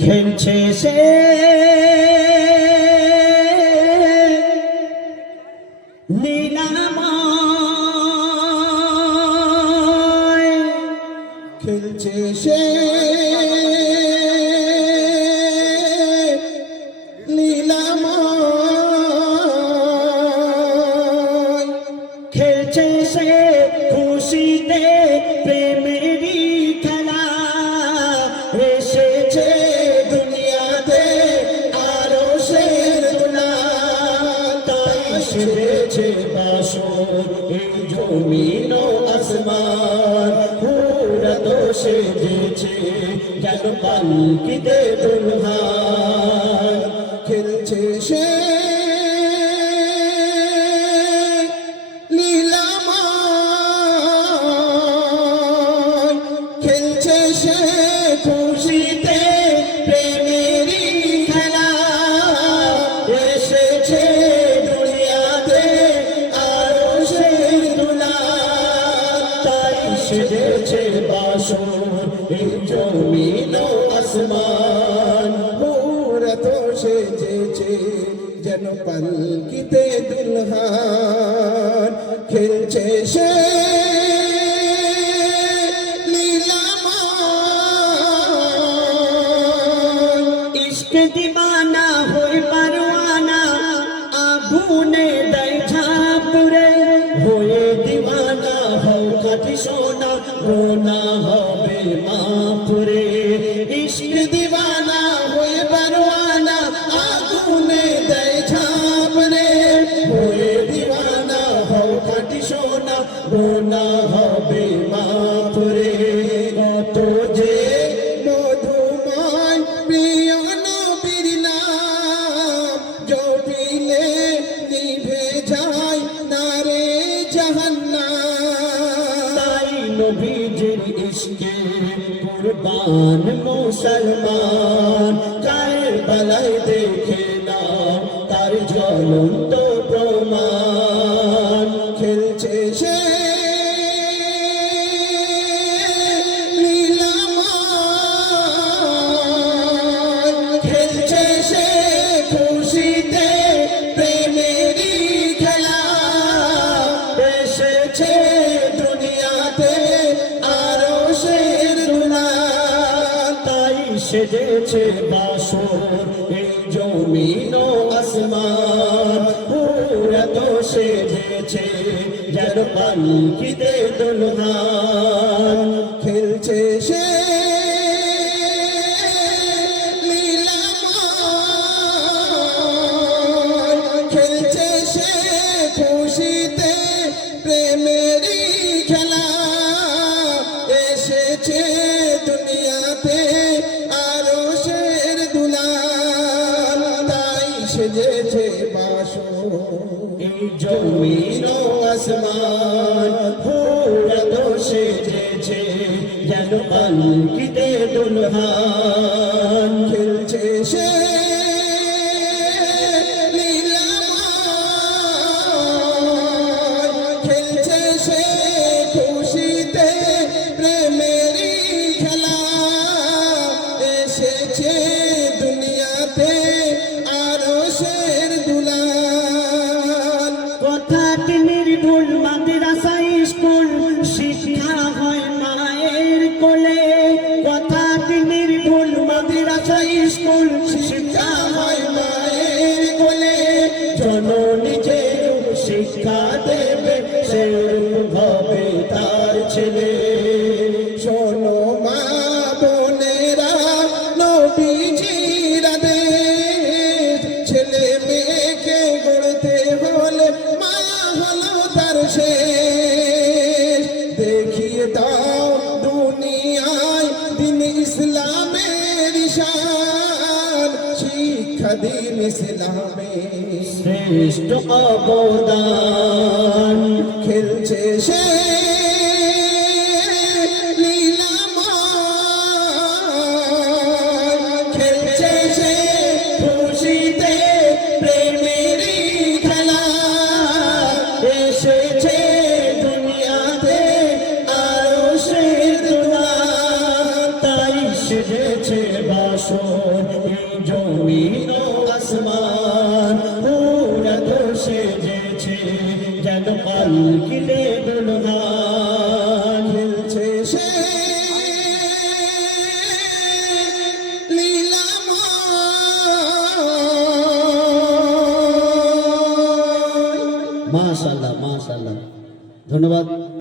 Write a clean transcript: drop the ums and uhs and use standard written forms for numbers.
খেলছে সে নীলাময়, খেলছে সে লীলাময়, খেলছে সে খুশিতে প্রেমেরই খেলা, এসেছে দুনিয়াতে আরো শের দুলা, তাই সেজেছে বাসর এই জমিন ও আসমান, পুরা তো সেজেছে যেন পালকিতে দুলহান। খেলছে সে লীলাময়, খেলছে সে খুশিতে প্রেমেরই খেলা, এসেছে দুনিয়াতে আরো শের দুলা, তাই সেজেছে বাসর এই জমিন ও আসমান, পুরা তো সেজেছে যেন পালকিতে দুলহান। খেলছে সে লীলাময়, ইশক দিওয়ানা হয়ে পারওয়ানা আগুনে দেয় ঝাঁপুরে, হয়ে দিওয়ানা হও খাঁটি সোনা গোনা হবে মাপুরে। ইশক দিওয়ানা হয়ে পারওয়ানা আগুনে দেয় ঝাঁপ রে, হয়ে দিওয়ানা হও খাঁটি সোনা গোনা হবে মাপুরে। কত যে মধুময় প্রিয় নবীর নাম জপিলে নিভে যায় না রে জাহান্নাম। তাই নবীজির ইশকে কুরবান মুসলমান, কারবালায় দেখে না তার জ্বলন্ত প্রমাণ। খেলছে সে লীলাময়, খেলছে সে খুশিতে প্রেমেরই খেলা, এসেছে দুনিয়াতে আরো শের দুলা, তাই সেজেছে বাসর এই জমিন ও আসমান, পুরা তো সেজেছে যেন পালকিতে দুলহান। খেলছে সে লীলাময়, খেলছে সে খুশিতে প্রেমেরই খেলা, এসেছে দুনিয়াতে আরো শের দুলা, তাই সেজেছে বাসর এই জমিন ও আসমান, পুরা তো সেজেছে যেন পালকিতে দুলহান। খেলছে সে লীলাময়, খেলছে সে খুশিতে প্রেমেরই খেলা, এসেছে দুনিয়াতে আরো শের দুলাল। কথাটি নির্ভুল মাদ্রাসা স্কুল, শিক্ষা হয় মায়ের কোলে। কথাটি নির্ভুল মাদ্রাসা স্কুল, শিক্ষা হয় মায়ের কোলে। জননী যে শিক্ষা দেবে সেরূপ হবে তার ছেলে। শোনো মা বোনেরা নবীজির আদেশ, ছেলে মেয়েকে গড়তে হলে মা হলো তার শেষ। দেখিয়ে দাও দুনিয়ায় দিন ইসলামের ঈশান, শিক্ষা দিন ইসলামের শ্রেষ্ঠ অবদান। খেলছে সে লীলাময়, খেলছে সে খুশিতে প্রেমেরই খেলা, এসেছে দুনিয়াতে আরো শের দুলা, তাই সে সেজেছে বাসর এই জমিন ও আসমান ওরা তো সেজেছে যেন পালকিতে দুলহান খেলছে সে লীলাময়। মাশাআল্লাহ মাশাআল্লাহ ধন্যবাদ।